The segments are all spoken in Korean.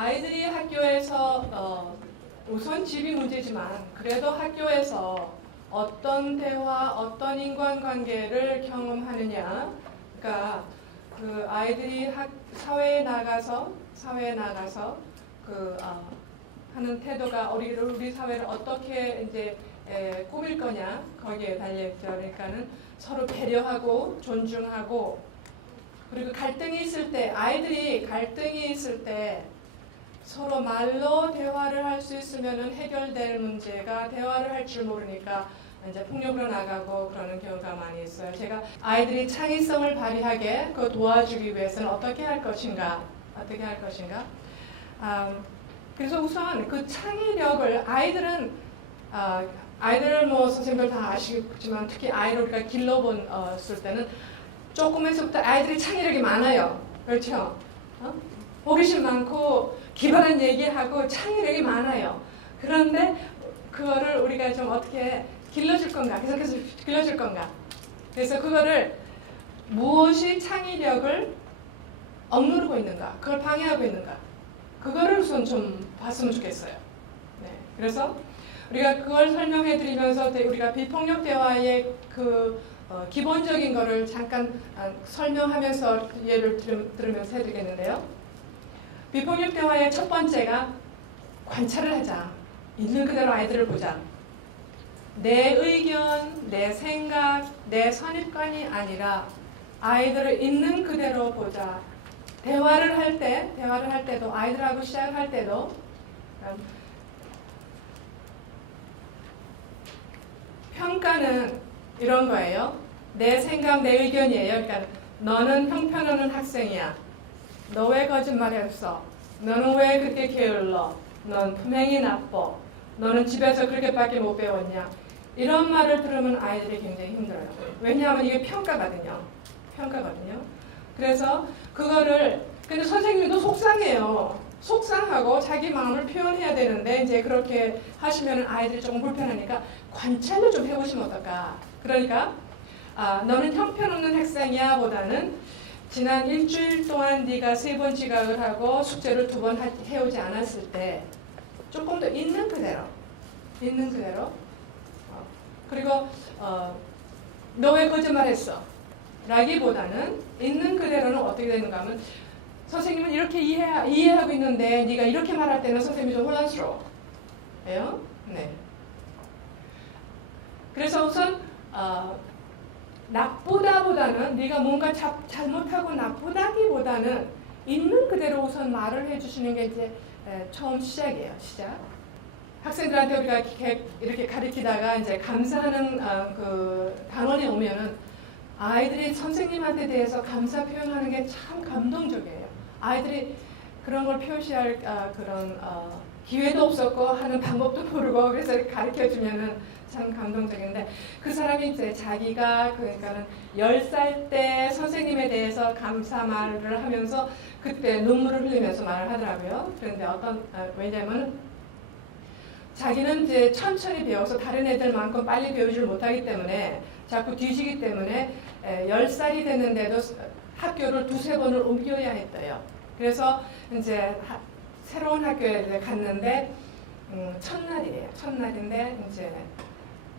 아이들이 학교에서 우선 집이 문제지만 그래도 학교에서 어떤 대화, 어떤 인간관계를 경험하느냐, 그러니까 그 아이들이 사회에 나가서 하는 태도가 우리 사회를 어떻게 이제 꾸밀 거냐 거기에 달려 있죠. 그러니까는 서로 배려하고 존중하고, 그리고 갈등이 있을 때, 아이들이 갈등이 있을 때 서로 말로 대화를 할 수 있으면은 해결될 문제가 대화를 할 줄 모르니까 이제 폭력으로 나가고 그러는 경우가 많이 있어요. 제가 아이들이 창의성을 발휘하게 그 도와주기 위해서는 어떻게 할 것인가? 그래서 우선 그 창의력을 아이들은 아이들 뭐 선생님들 다 아시겠지만 특히 아이를 우리가 길러봤을 때는 조금에서부터 아이들이 창의력이 많아요. 그렇죠? 호기심 많고 기발한 얘기하고 창의력이 많아요. 그런데 그거를 우리가 좀 어떻게 길러줄 건가? 계속해서 길러줄 건가? 그래서 그거를 무엇이 창의력을 억누르고 있는가? 그걸 방해하고 있는가? 그거를 우선 좀 봤으면 좋겠어요. 네. 그래서 우리가 그걸 설명해 드리면서 우리가 비폭력 대화의 기본적인 거를 잠깐 설명하면서 예를 들으면서 해드리겠는데요. 비폭력 대화의 첫 번째가 관찰을 하자. 있는 그대로 아이들을 보자. 내 의견, 내 생각, 내 선입관이 아니라 아이들을 있는 그대로 보자. 대화를 할 때도 아이들하고 시작할 때도 평가는 이런 거예요. 내 생각, 내 의견이에요. 그러니까 너는 형편없는 학생이야. 너 왜 거짓말했어? 너는 왜 그렇게 게을러? 넌 품행이 나빠. 너는 집에서 그렇게밖에 못 배웠냐? 이런 말을 들으면 아이들이 굉장히 힘들어요. 왜냐하면 이게 평가거든요. 그래서 그거를 근데 선생님도 속상해요. 속상하고 자기 마음을 표현해야 되는데 이제 그렇게 하시면 아이들이 조금 불편하니까 관찰을 좀 해보시면 어떨까? 그러니까 너는 형편없는 학생이야 보다는 지난 일주일 동안 네가 3번 지각을 하고 숙제를 2번 해오지 않았을 때 조금 더 있는 그대로 그리고 너 왜 거짓말했어? 라기보다는 있는 그대로는 어떻게 되는가 하면 선생님은 이렇게 이해하고 있는데 네가 이렇게 말할 때는 선생님이 좀 혼란스러워. 예요? 네. 그래서 우선 나쁘다보다는 네가 뭔가 잘못하고 나쁘다기보다는 있는 그대로 우선 말을 해주시는 게 이제 처음 시작이에요. 시작. 학생들한테 우리가 이렇게 가르치다가 이제 감사하는 그 단원이 오면은 아이들이 선생님한테 대해서 감사 표현하는 게 참 감동적이에요. 아이들이 그런 걸 표시할 그런 기회도 없었고 하는 방법도 모르고 그래서 가르쳐 주면은 참 감동적인데 그 사람이 이제 자기가 그러니까는 10살 때 선생님에 대해서 감사 말을 하면서 그때 눈물을 흘리면서 말을 하더라고요. 그런데 왜냐면 자기는 이제 천천히 배워서 다른 애들만큼 빨리 배우질 못하기 때문에 자꾸 뒤지기 때문에 10살이 됐는데도 학교를 2-3번을 옮겨야 했대요. 그래서 이제 새로운 학교에 갔는데 첫날인데 이제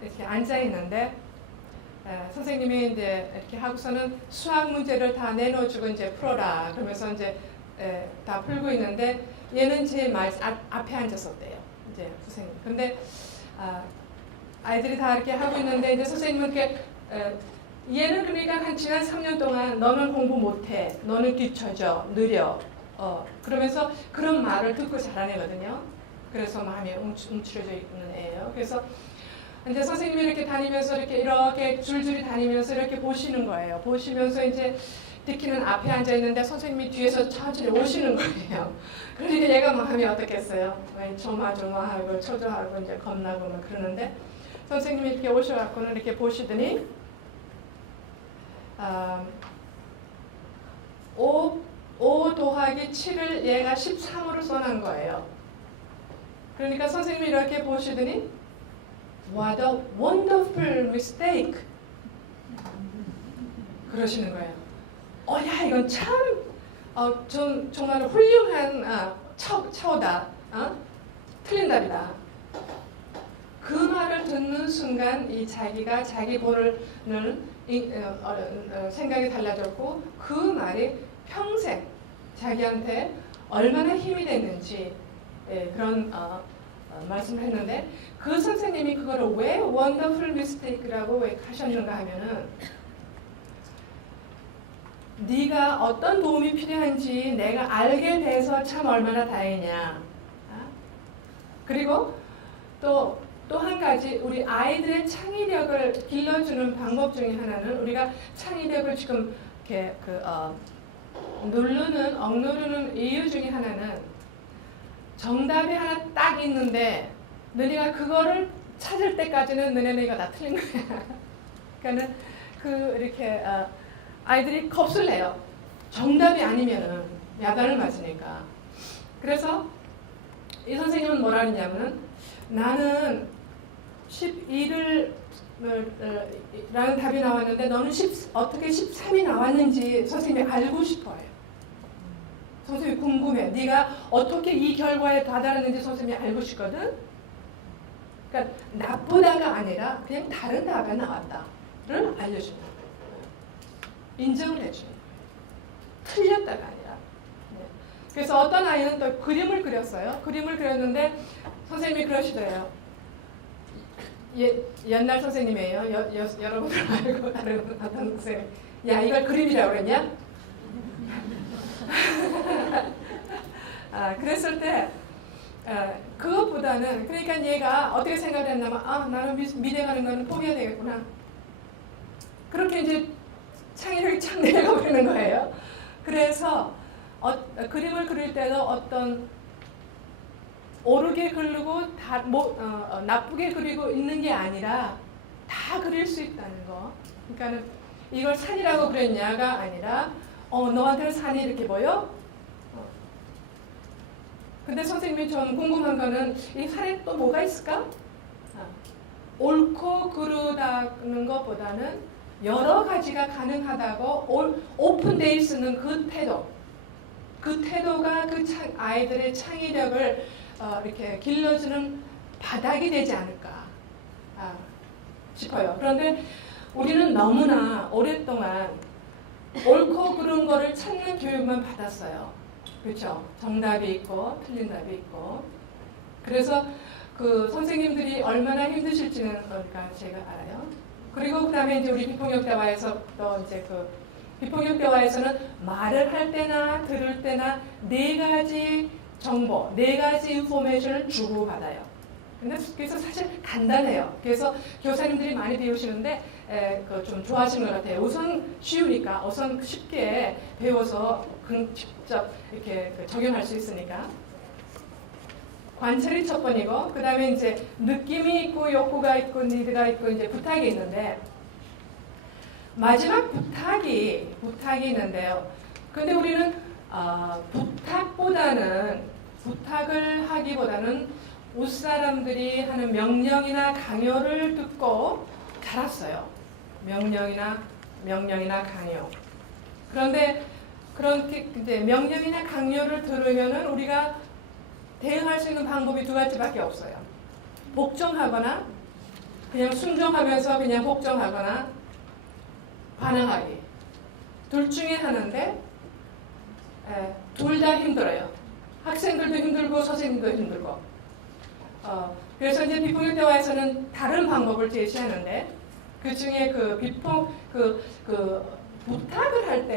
이렇게 앉아 있는데 선생님이 이제 이렇게 하고서는 수학 문제를 다 내놓아주고 이제 풀어라 그러면서 이제 다 풀고 있는데 얘는 제일 앞에 앉았었대요. 이제 선생님. 근데 아이들이 다 이렇게 하고 있는데 이제 선생님은 이렇게 얘는 그러니까 지난 3년 동안 너는 공부 못해, 너는 뒤처져, 느려. 그러면서 그런 말을 듣고 자란 애거든요. 그래서 마음이 움츠려져 있는 애예요. 그래서 이제 선생님이 이렇게 다니면서 이렇게 줄줄이 다니면서 이렇게 보시는 거예요. 보시면서 이제 디키는 앞에 앉아 있는데 선생님이 뒤에서 천천히 오시는 거예요. 그러니까 얘가 마음이 어떻겠어요? 조마조마하고 초조하고 이제 겁나고 막 그러는데 선생님이 이렇게 오셔갖고는 이렇게 보시더니 5 더하기 7을 얘가 13으로 써놓은 거예요. 그러니까 선생님이 이렇게 보시더니 What a wonderful mistake 그러시는 거예요. 야 이건 참 정말 훌륭한 차오다. 틀린 답이다. 그 말을 듣는 순간 이 자기가 자기 본을 생각이 달라졌고 그 말이 평생 자기한테 얼마나 힘이 됐는지 그런 말씀을 했는데 그 선생님이 그거를 왜 wonderful mistake라고 왜 하셨는가 하면은 네가 어떤 도움이 필요한지 내가 알게 돼서 참 얼마나 다행이냐. 그리고 또 한 가지 우리 아이들의 창의력을 길러주는 방법 중에 하나는 우리가 창의력을 지금 이렇게 억누르는 이유 중에 하나는 정답이 하나 딱 있는데 너네가 그거를 찾을 때까지는 너네가 다 틀린 거야. 그러니까는 이렇게 아이들이 겁을 내요. 정답이 아니면은 야단을 맞으니까. 그래서 이 선생님은 뭐라 했냐면은 나는 11을 라는 답이 나왔는데 너는 어떻게 13이 나왔는지 선생님이 알고 싶어요. 선생님이 궁금해. 네가 어떻게 이 결과에 다다랐는지 선생님이 알고 싶거든. 그러니까 나쁘다가 아니라 그냥 다른 답이 나왔다를 알려주는 거예요. 인정을 해주는 거예요. 틀렸다가 아니라. 그래서 어떤 아이는 또 그림을 그렸어요. 그림을 그렸는데 선생님이 그러시더래요. 옛날 선생님이에요. 여러분들 알고 다른 어떤 선생님. 야, 이걸 그림이라고 그랬냐? 그랬을 때 그것보다는 그러니까 얘가 어떻게 생각을 했냐면 나는 미대 가는 거는 포기해야 되겠구나. 그렇게 이제 창의력이 착 내려가 버리는 거예요. 그래서 그림을 그릴 때도 어떤 오르게 그리고 나쁘게 그리고 있는 게 아니라 다 그릴 수 있다는 거. 그러니까는 이걸 산이라고 그랬냐가 아니라 너한테는 산이 이렇게 보여? 근데 선생님이 좀 궁금한 거는 이 산에 또 뭐가 있을까? 옳고 그르다는 것보다는 여러 가지가 가능하다고 오픈되어 있는 그 태도가 그 아이들의 창의력을 이렇게 길러주는 바닥이 되지 않을까 싶어요. 그런데 우리는 너무나 오랫동안 옳고 그른 거를 찾는 교육만 받았어요. 그렇죠? 정답이 있고 틀린 답이 있고. 그래서 그 선생님들이 얼마나 힘드실지는 제가 알아요. 그리고 그 다음에 이제 우리 비폭력대화에서 또 이제 비폭력대화에서는 말을 할 때나 들을 때나 네 가지 정보, 네 가지 인포메이션을 주고받아요. 근데 그래서 사실 간단해요. 그래서 교사님들이 많이 배우시는데 좀 좋아하시는 것 같아요. 우선 쉬우니까, 우선 쉽게 배워서 직접 이렇게 적용할 수 있으니까. 관찰이 첫 번이고, 그 다음에 이제 느낌이 있고, 욕구가 있고, 니드가 있고, 이제 부탁이 있는데, 마지막 부탁이 있는데요. 근데 우리는 부탁을 하기보다는 웃사람들이 하는 명령이나 강요를 듣고 자랐어요. 명령이나 강요. 그런데 그렇게 이제 명령이나 강요를 들으면은 우리가 대응할 수 있는 방법이 두 가지밖에 없어요. 복종하거나 그냥 순종하면서 그냥 복종하거나 반항하기. 둘 중에 하나인데 둘 다 힘들어요. 학생들도 힘들고 선생님도 힘들고. 그래서 이제 비폭력대화에서는 다른 방법을 제시하는데 그 중에 부탁을 할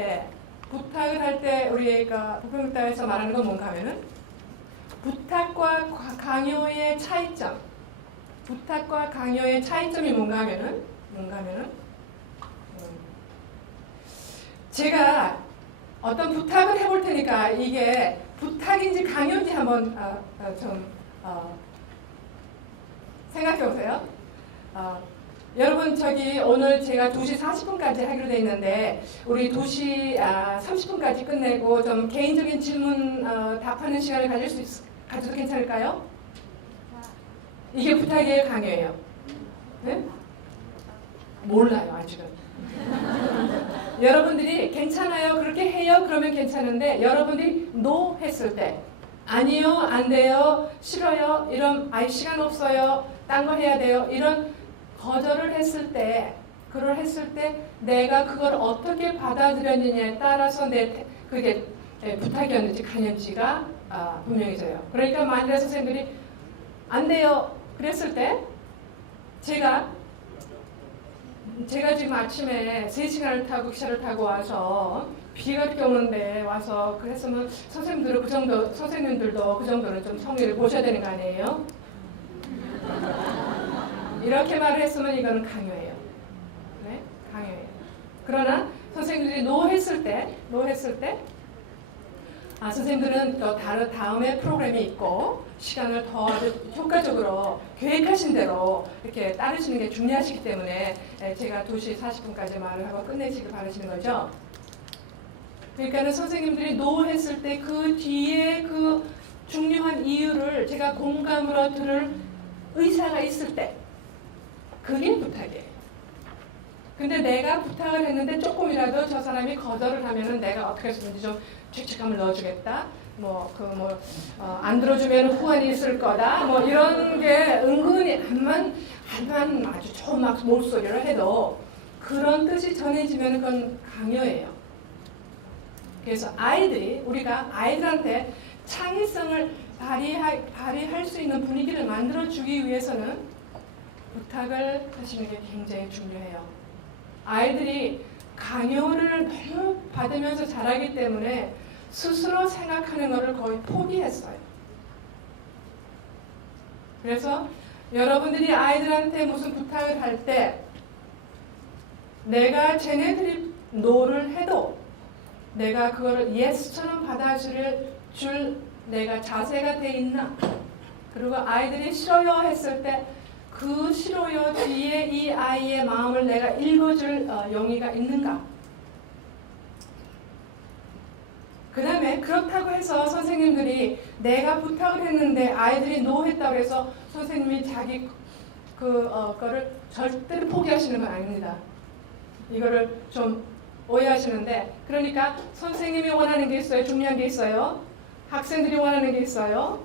때 우리가 비폭력대화에서 말하는 건 뭔가 하면은 부탁과 강요의 차이점. 부탁과 강요의 차이점이 뭔가 하면은 제가 어떤 부탁을 해볼 테니까 이게 부탁인지 강요인지 한번 생각해 보세요. 여러분 오늘 제가 2시 40분까지 하기로 돼 있는데 우리 2시 30분까지 끝내고 좀 개인적인 질문 답하는 시간을 가져도 괜찮을까요? 이게 부탁이에요, 강요예요? 네? 몰라요, 아직은. 여러분들이 괜찮아요, 그렇게 해요, 그러면 괜찮은데 여러분들이 no 했을 때 아니요, 안 돼요, 싫어요, 이런 시간 없어요, 딴 거 해야 돼요, 이런 거절을 했을 때, 내가 그걸 어떻게 받아들였느냐에 따라서 그게 부탁이었는지 강연지가 분명해져요. 그러니까 만일에 선생님들이 안 돼요 그랬을 때 제가 지금 아침에 3시간을 타고 기차를 타고 와서 비가 이렇게 오는데 와서 그랬으면 선생님들도 그 정도는 좀 성의를 보셔야 되는 거 아니에요? 이렇게 말을 했으면 이거는 강요예요. 네? 강요예요. 그러나 선생님들이 노 했을 때 선생님들은 또 다음에 프로그램이 있고 시간을 더 아주 효과적으로 계획하신 대로 이렇게 따르시는 게 중요하시기 때문에 제가 2시 40분까지 말을 하고 끝내시길 바라시는 거죠. 그러니까는 선생님들이 노 했을 때 그 뒤에 그 중요한 이유를 제가 공감으로 들을 의사가 있을 때 그게 부탁이에요. 근데 내가 부탁을 했는데 조금이라도 저 사람이 거절을 하면은 내가 어떻게 해서든지 좀 죄책감을 넣어주겠다. 안 들어주면 후환이 있을 거다. 이런 게 은근히 암만 아주 좋은 막 몰소리를 해도 그런 뜻이 전해지면 그건 강요예요. 그래서 우리가 아이들한테 창의성을 발휘할 수 있는 분위기를 만들어주기 위해서는 부탁을 하시는 게 굉장히 중요해요. 아이들이 강요를 너무 받으면서 자라기 때문에 스스로 생각하는 것을 거의 포기했어요. 그래서 여러분들이 아이들한테 무슨 부탁을 할 때 내가 쟤네들이 노를 해도 내가 그거를 예스처럼 받아줄 내가 자세가 돼 있나? 그리고 아이들이 싫어요 했을 때 그 싫어요 뒤에 이 아이의 마음을 내가 읽어줄 용의가 있는가? 그 다음에 그렇다고 해서 선생님들이 내가 부탁을 했는데 아이들이 노 했다고 해서 선생님이 자기 거를 절대로 포기하시는 건 아닙니다. 이거를 좀 오해하시는데, 그러니까 선생님이 원하는 게 있어요. 중요한 게 있어요. 학생들이 원하는 게 있어요.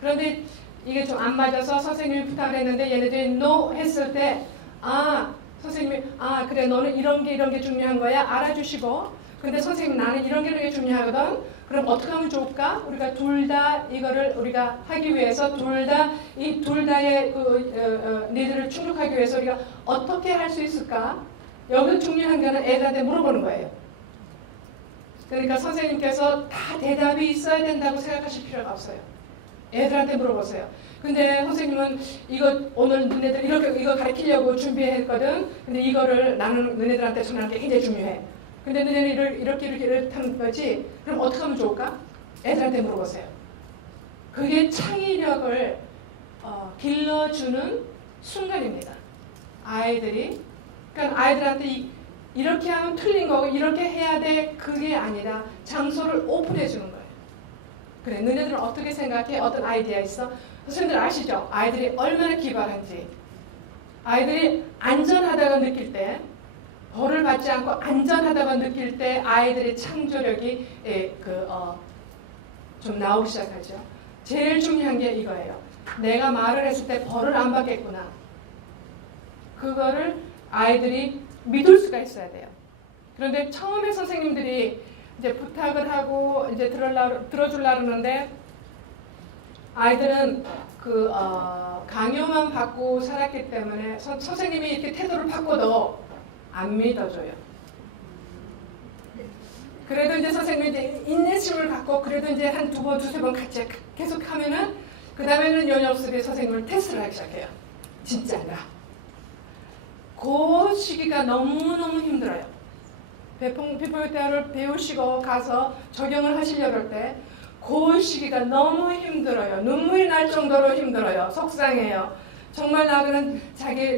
그런데 이게 좀 안 맞아서 선생님이 부탁을 했는데 얘네들이 no 했을 때 선생님이 그래 너는 이런 게 중요한 거야 알아주시고, 근데 선생님 나는 이런 게 중요하거든. 그럼 어떻게 하면 좋을까? 우리가 둘 다 이거를 우리가 하기 위해서 둘 다의 니들을 충족하기 위해서 우리가 어떻게 할 수 있을까? 여기서 중요한 거는 애들한테 물어보는 거예요. 그러니까 선생님께서 다 대답이 있어야 된다고 생각하실 필요가 없어요. 애들한테 물어보세요. 근데 선생님은 오늘 너네들 이거 가르치려고 준비했거든. 근데 이거를 나는 너네들한테 전하는 게 굉장히 중요해. 근데 너네는 이렇게 하는 거지. 그럼 어떻게 하면 좋을까? 애들한테 물어보세요. 그게 창의력을 길러주는 순간입니다. 그러니까 아이들한테 이렇게 하면 틀린 거고 이렇게 해야 돼 그게 아니라 장소를 오픈해 주는 거예요. 그래, 너네들은 어떻게 생각해? 어떤 아이디어 있어? 선생님들 아시죠? 아이들이 얼마나 기발한지. 아이들이 안전하다고 느낄 때, 벌을 받지 않고 안전하다고 느낄 때 아이들의 창조력이 좀 나오기 시작하죠. 제일 중요한 게 이거예요. 내가 말을 했을 때 벌을 안 받겠구나. 그거를 아이들이 믿을 수가 있어야 돼요. 그런데 처음에 선생님들이 이제 부탁을 하고 이제 들어주려고 그러는데 아이들은 강요만 받고 살았기 때문에 선생님이 이렇게 태도를 바꿔도 안 믿어줘요. 그래도 이제 선생님이 이제 인내심을 갖고 그래도 이제 한 두세 번 같이 계속 하면은 그 다음에는 연역습이 선생님을 테스트를 하기 시작해요. 진짜인가? 그 시기가 너무너무 힘들어요. 비포유태어를 배우시고 가서 적용을 하시려고 할 때 그 시기가 너무 힘들어요. 눈물이 날 정도로 힘들어요. 속상해요. 정말 나는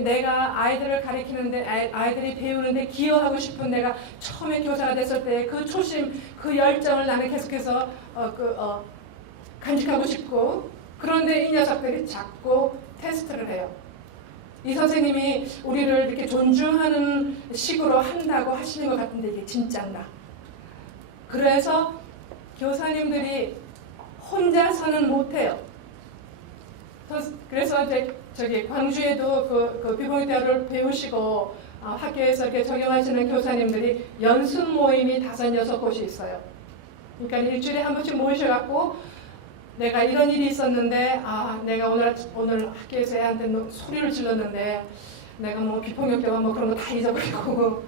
내가 아이들을 가르치는데 아이들이 배우는데 기여하고 싶은 내가 처음에 교사가 됐을 때 그 초심, 그 열정을 나는 계속해서 간직하고 싶고, 그런데 이 녀석들이 자꾸 테스트를 해요. 이 선생님이 우리를 이렇게 존중하는 식으로 한다고 하시는 것 같은데 이게 진짠가? 그래서 교사님들이 혼자서는 못해요. 그래서 저기 광주에도 그 비공유대화를 배우시고 학교에서 이렇게 적용하시는 교사님들이 연습 모임이 5, 6곳이 있어요. 그러니까 일주일에 한 번씩 모이셔갖고 내가 이런 일이 있었는데 내가 오늘 학교에서 애한테 소리를 질렀는데 내가 뭐 비폭력대화 뭐 그런 거 다 잊어버리고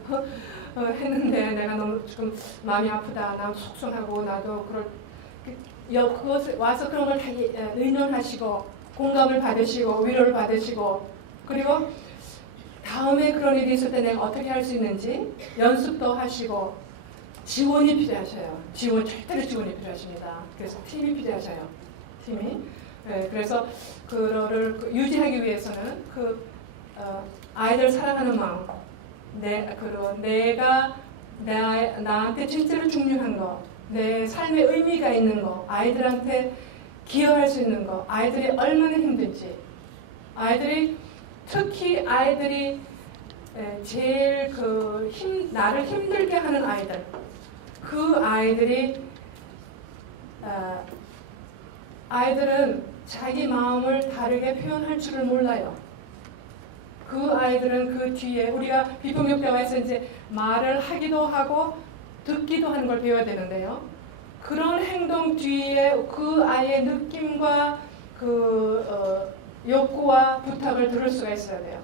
했는데 내가 너무 지금 마음이 아프다. 난 속상하고 나도 그것을 와서 그런 걸 다 의논하시고 공감을 받으시고 위로를 받으시고 그리고 다음에 그런 일이 있을 때 내가 어떻게 할 수 있는지 연습도 하시고 지원이 필요하셔요. 절대로 지원이 필요하십니다. 그래서 팀이 필요하셔요. 팀이. 네, 그래서 그거를 유지하기 위해서는 아이들 사랑하는 마음, 그리고 내가 나한테 진짜로 중요한 거, 내 삶에 의미가 있는 거, 아이들한테 기여할 수 있는 거, 아이들이 얼마나 힘든지, 특히 아이들이 제일 나를 힘들게 하는 아이들, 그 아이들은 자기 마음을 다르게 표현할 줄을 몰라요. 그 아이들은 그 뒤에 우리가 비폭력 대화에서 이제 말을 하기도 하고 듣기도 하는 걸 배워야 되는데요. 그런 행동 뒤에 그 아이의 느낌과 욕구와 부탁을 들을 수가 있어야 돼요.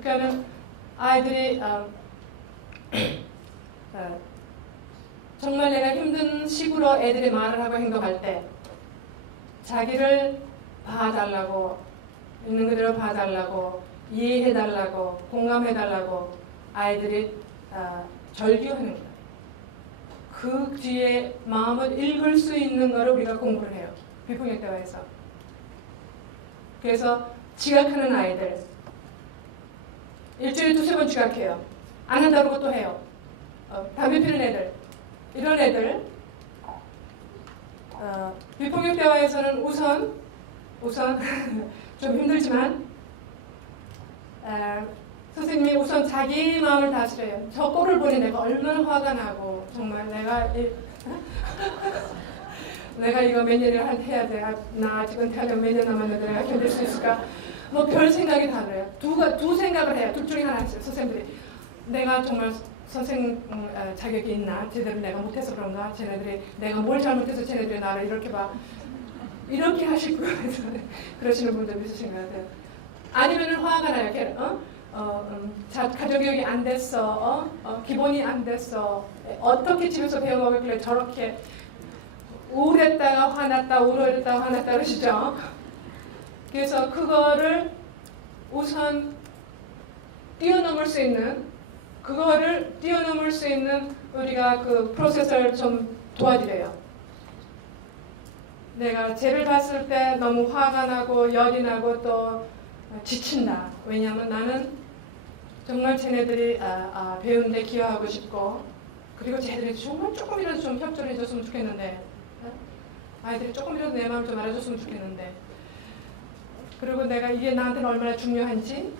그러니까는 아이들이 정말 내가 힘든 식으로 애들이 말을 하고 행동할 때 자기를 봐달라고, 있는 그대로 봐달라고, 이해해달라고, 공감해달라고 아이들이 절규하는 거예요. 그 뒤에 마음을 읽을 수 있는 거를 우리가 공부를 해요. 비폭력 대화에서. 그래서 지각하는 아이들, 일주일에 2, 3번 지각해요. 안 한다고 또 해요. 담배 피는 애들, 이런 애들 비폭력 대화에서는 우선 좀 힘들지만 선생님이 우선 자기 마음을 다스려요. 저 꼴을 보니 내가 얼마나 화가 나고 정말 내가 이거 몇 년을 해야 돼. 나 지금 대학교 몇 년 남았는데 내가 견딜 수 있을까? 뭐 별 생각이 다 들어요. 두 생각을 해요. 둘 중에 하나 있어요. 선생님들이 내가 정말 선생 자격이 있나? 제대로 내가 못해서 그런가? 쟤네들이 내가 뭘 잘못해서 쟤네들이 나를 이렇게 봐. 이렇게 하실 거예요. 그러시는 분들 있으신 것 같아요. 아니면은 화가 나요. 가족교육이 안 됐어. 기본이 안 됐어. 어떻게 집에서 배워먹을래 저렇게 우울했다가 화났다, 우울했다가 화났다 그러시죠. 그래서 그거를 우선 뛰어넘을 수 있는 우리가 그 프로세스를 좀 도와드려요. 내가 쟤를 봤을 때 너무 화가 나고 열이 나고 또 지친다. 왜냐하면 나는 정말 쟤네들이 배우는데 기여하고 싶고 그리고 쟤네들이 정말 조금이라도 좀 협조를 해줬으면 좋겠는데 아이들이 조금이라도 내 마음을 좀 알아줬으면 좋겠는데 그리고 내가 이게 나한테는 얼마나 중요한지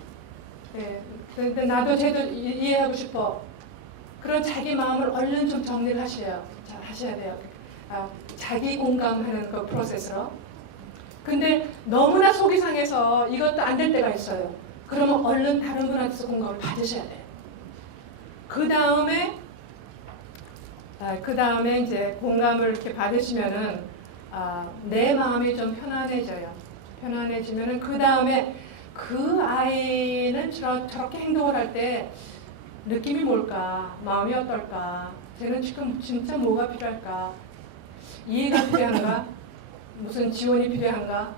근데 나도 쟤도 이해하고 싶어. 그런 자기 마음을 얼른 좀 정리를 하셔야 돼요. 자기 공감하는 그 프로세스로. 근데 너무나 속이 상해서 이것도 안 될 때가 있어요. 그러면 얼른 다른 분한테서 공감을 받으셔야 돼요. 그 다음에 이제 공감을 이렇게 받으시면은 내 마음이 좀 편안해져요. 편안해지면은 그 다음에 그 아이는 저렇게 행동을 할 때 느낌이 뭘까? 마음이 어떨까? 쟤는 지금 진짜 뭐가 필요할까? 이해가 필요한가? 무슨 지원이 필요한가?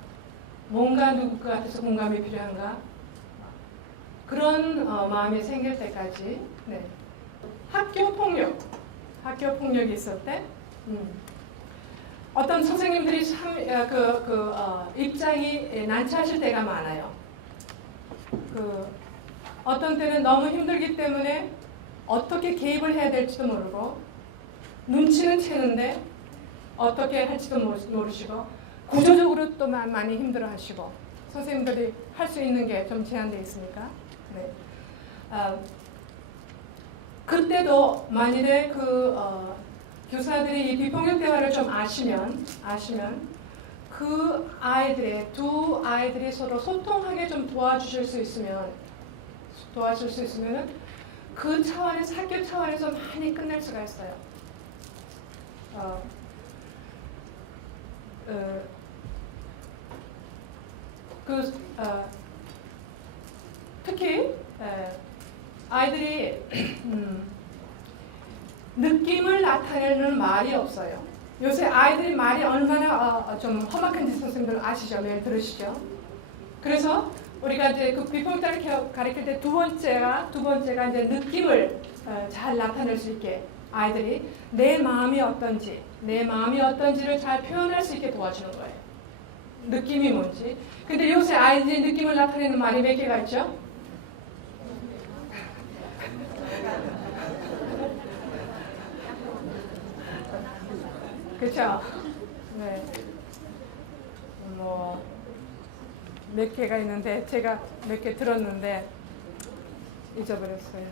뭔가 누구 같아서 공감이 필요한가? 그런 마음이 생길 때까지. 네. 학교 폭력이 있을 때 어떤 선생님들이 참 입장이 난처하실 때가 많아요. 어떤 때는 너무 힘들기 때문에 어떻게 개입을 해야 될지도 모르고 눈치는 채는데 어떻게 할지도 모르시고 구조적으로 또 많이 힘들어하시고 선생님들이 할 수 있는 게 좀 제한되어 있으니까 네. 그때도 만일에 교사들이 이 비폭력 대화를 좀 아시면 그 두 아이들이 서로 소통하게 좀 도와줄 수 있으면은 그 차원에서 학교 차원에서 많이 끝낼 수가 있어요. 특히 아이들이 느낌을 나타내는 말이 없어요. 요새 아이들이 말이 얼마나 좀 험악한지 선생님들 아시죠? 매일 들으시죠? 그래서 우리가 이제 그 비폭력을 가르칠 때 두 번째가 이제 느낌을 잘 나타낼 수 있게 아이들이 내 마음이 어떤지를 잘 표현할 수 있게 도와주는 거예요. 느낌이 뭔지. 근데 요새 아이들이 느낌을 나타내는 말이 몇 개가 있죠? 그렇죠? 네. 몇 개가 있는데 제가 몇 개 들었는데 잊어버렸어요.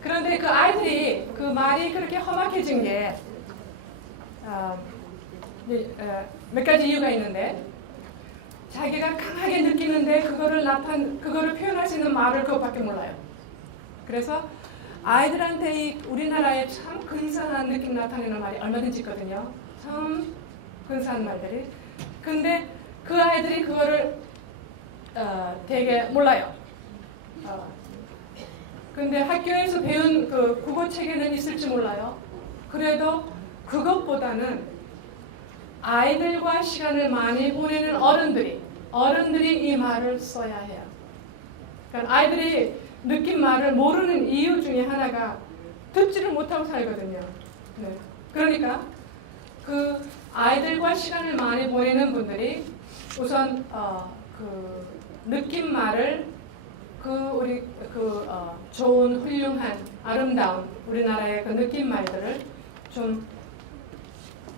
그런데 그 아이들이 그 말이 그렇게 험악해진 게 몇 가지 이유가 있는데 자기가 강하게 느끼는데 그거를 표현할 수 있는 말을 그것밖에 몰라요. 그래서 아이들한테 우리나라에 참 근사한 느낌 나타내는 말이 얼마든지 있거든요. 참 근사한 말들이. 근데 그 아이들이 그거를 되게 몰라요. 근데 학교에서 배운 그 국어책에는 있을지 몰라요. 그래도 그것보다는 아이들과 시간을 많이 보내는 어른들이 이 말을 써야 해요. 그러니까 아이들이 느낀 말을 모르는 이유 중에 하나가 듣지를 못하고 살거든요. 네. 그러니까 그 아이들과 시간을 많이 보내는 우선 그 느낀 말을 좋은 훌륭한 아름다운 우리나라의 그 느낀 말들을 좀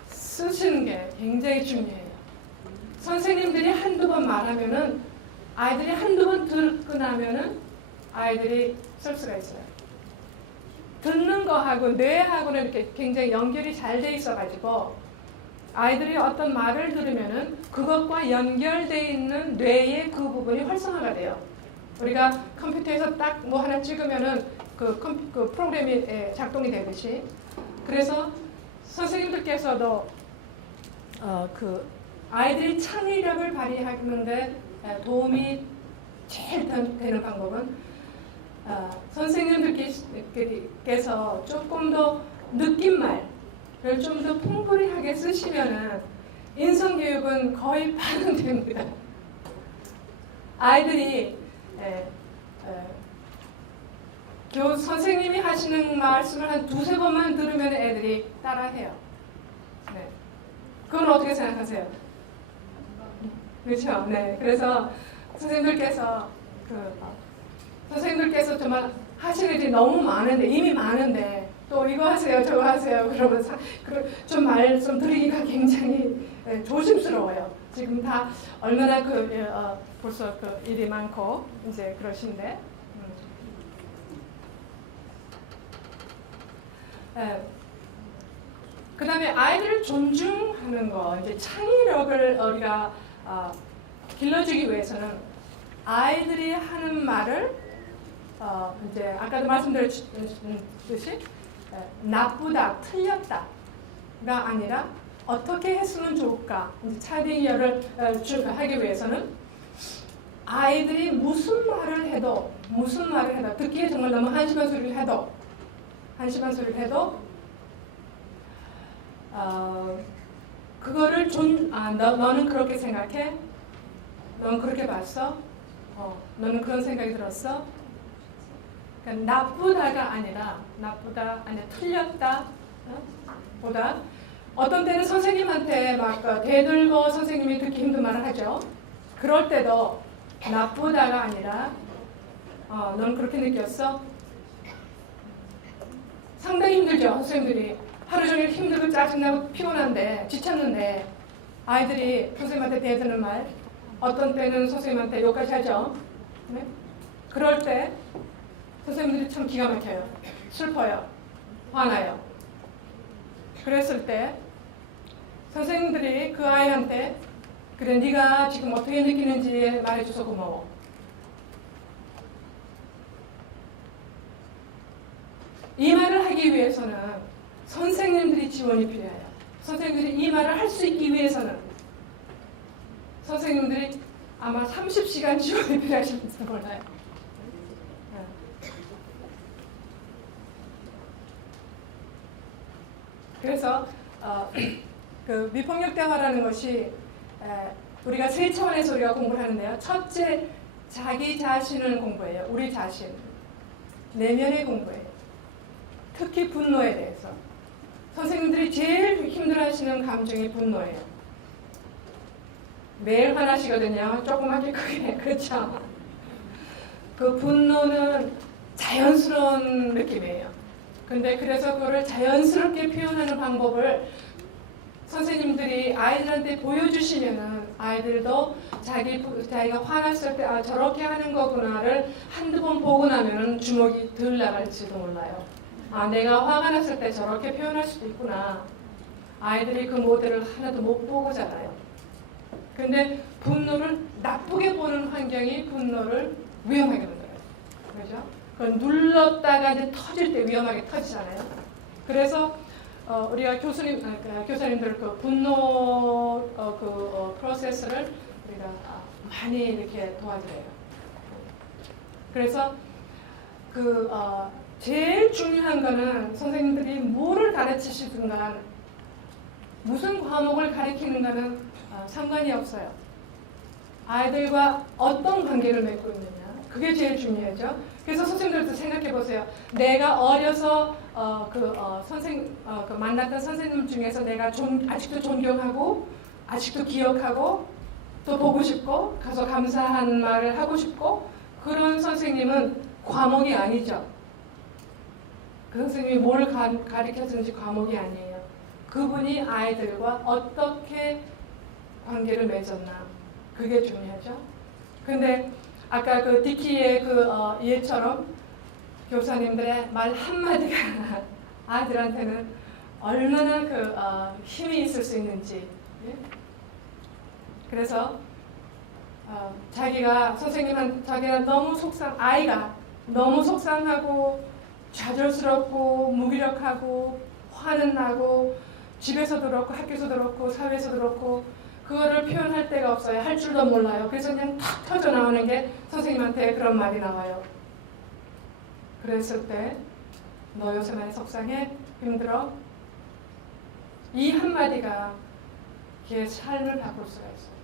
쓰시는 게 굉장히 중요해요. 선생님들이 한두 번 말하면은 아이들이 한두 번 듣고 나면은 아이들이 쓸 수가 있어요. 듣는 거하고 뇌하고는 이렇게 굉장히 연결이 잘 돼 있어가지고 아이들이 어떤 말을 들으면은 그것과 연결되어 있는 뇌의 그 부분이 활성화가 돼요. 우리가 컴퓨터에서 딱 뭐 하나 찍으면은 그 프로그램이 작동이 되듯이. 그래서 선생님들께서도 그 아이들이 창의력을 발휘하는데 도움이 제일 되는 방법은 선생님들께서 조금 더 느낀 말을 좀 더 풍부하게 쓰시면은 인성교육은 거의 반응됩니다. 아이들이 선생님이 하시는 말씀을 한 두세 번만 들으면 애들이 따라해요. 네. 그건 어떻게 생각하세요? 그렇죠. 네. 그래서 선생님들께서 정말 하시는 일이 너무 많은데 이미 많은데 또 이거 하세요, 저거 하세요. 그러면서 좀 말씀 드리기가 굉장히 조심스러워요. 지금 다 얼마나 벌써 일이 많고 이제 그러신데. 그 다음에 아이들을 존중하는 거, 이제 창의력을 우리가 길러주기 위해서는 아이들이 하는 말을 이제 아까도 말씀드렸듯이 나쁘다, 틀렸다가 아니라 어떻게 했으면 좋을까, 차이딩을 하기 위해서는 아이들이 무슨 말을 해도 듣기에 정말 너무 한심한 소리를 해도 그거를 너는 그렇게 생각해? 너는 그렇게 봤어? 너는 그런 생각이 들었어? 그러니까 나쁘다 아니라 틀렸다 보다 어떤 때는 선생님한테 막 대들고 선생님이 듣기 힘든 말을 하죠. 그럴 때도 나쁘다가 아니라 넌 그렇게 느꼈어? 상당히 힘들죠. 선생님들이 하루 종일 힘들고 짜증나고 피곤한데 지쳤는데 아이들이 선생님한테 대드는 말, 어떤 때는 선생님한테 욕까지 하죠. 네? 그럴 때 선생님들이 참 기가 막혀요. 슬퍼요. 화나요. 그랬을 때 선생님들이 그 아이한테 그래 네가 지금 어떻게 느끼는지 말해줘서 고마워. 이 말을 하기 위해서는 선생님들이 지원이 필요해요. 선생님들이 이 말을 할 수 있기 위해서는 선생님들이 아마 30시간 지원이 필요하실지 몰라요. 그래서 그 미폭력 대화라는 것이 우리가 세 차원에서 우리가 공부를 하는데요. 첫째, 자기 자신을 공부해요. 우리 자신. 내면의 공부예요. 특히 분노에 대해서. 선생님들이 제일 힘들어하시는 감정이 분노예요. 매일 화나시거든요. 조그맣게 크게. 그렇죠? 그 분노는 자연스러운 느낌이에요. 근데 그래서 그거를 자연스럽게 표현하는 방법을 선생님들이 아이들한테 보여주시면은 아이들도 자기가 화났을 때 아, 저렇게 하는 거구나를 한두 번 보고 나면은 주먹이 덜 나갈지도 몰라요. 아, 내가 화가 났을 때 저렇게 표현할 수도 있구나. 아이들이 그 모델을 하나도 못 보고잖아요. 근데 분노를 나쁘게 보는 환경이 분노를 위험하게 만들어요. 그죠? 그건 눌렀다가 이제 터질 때 위험하게 터지잖아요. 그래서 우리가 교사님들 그 분노 프로세스를 우리가 많이 이렇게 도와드려요. 그래서 제일 중요한 거는 선생님들이 뭐를 가르치시든가 무슨 과목을 가르치는가는 상관이 없어요. 아이들과 어떤 관계를 맺고 있느냐. 그게 제일 중요하죠. 그래서 선생님들도 생각해 보세요. 내가 어려서 만났던 선생님 중에서 내가 아직도 존경하고 아직도 기억하고 또 보고 싶고 가서 감사한 말을 하고 싶고 그런 선생님은 과목이 아니죠. 그 선생님이 뭘 가르쳐주는지 과목이 아니에요. 그분이 아이들과 어떻게 관계를 맺었나 그게 중요하죠. 근데 아까 그 디키의 예처럼 교사님들의 말 한마디가 아이들한테는 얼마나 힘이 있을 수 있는지. 예? 그래서 자기가 아이가 너무 속상하고 좌절스럽고 무기력하고 화는 나고 집에서도 그렇고 학교에서도 그렇고 사회에서도 그렇고 그거를 표현할 데가 없어요. 할 줄도 몰라요. 그래서 그냥 탁 터져 나오는 게 선생님한테 그런 말이 나와요. 그랬을 때 너 요새 많이 속상해? 힘들어? 이 한마디가 걔의 삶을 바꿀 수가 있어요.